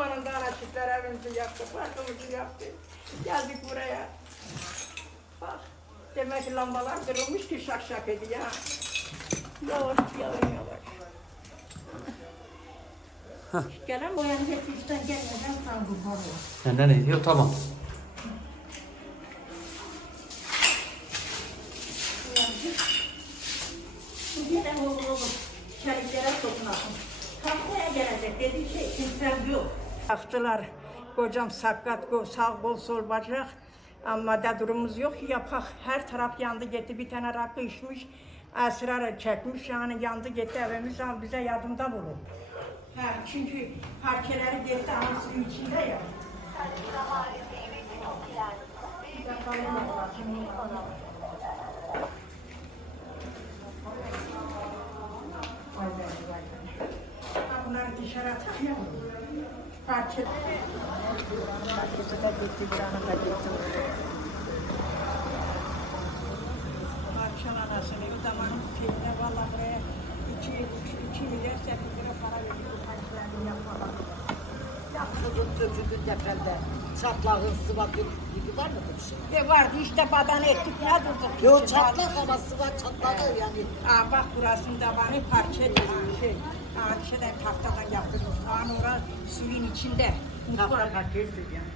zamanında anacıklar evimizi yaptı, parkımızı yaptı. Geldik buraya. Bak, demek ki lambalar kırılmış ki şak şak ediyor. Yavaş, yavaş, yavaş. Gelen o yani hep üstten gelmeden kaldı bana. Senden ne diyor? Tamam. Birden olur, çeliklere sokunasın. Kapıya gelecek dediği şey kimsem yok. Baktılar, kocam sakat, sağ kol sol bacak. Ama da durumumuz yok, yapak. Her taraf yandı gitti, bir tane rakı içmiş. Esrar çekmiş, yani yandı gitti evimiz ama bize yardımda bulun. Çünkü parkeleri gitti ama suyun içinde ya. Bunları dışarı atıyor. Parçası da gitti, bir ana da gitti. Parçalanasını, o zaman şeyde valla buraya 2 milyar 8 lira para veriyor bu parçalarını yapmadan. Kızın döküldü depremde. Çatlağın sıva gibi var mı bir şey? Vardı işte badan ettik ne durduk. Yok çatlak ama sıva çatlağı yani. Bak burasında bana parça dedi şey. Şeyden tahtadan yaptırmış. Orası suyun içinde. Tahta parçası yani.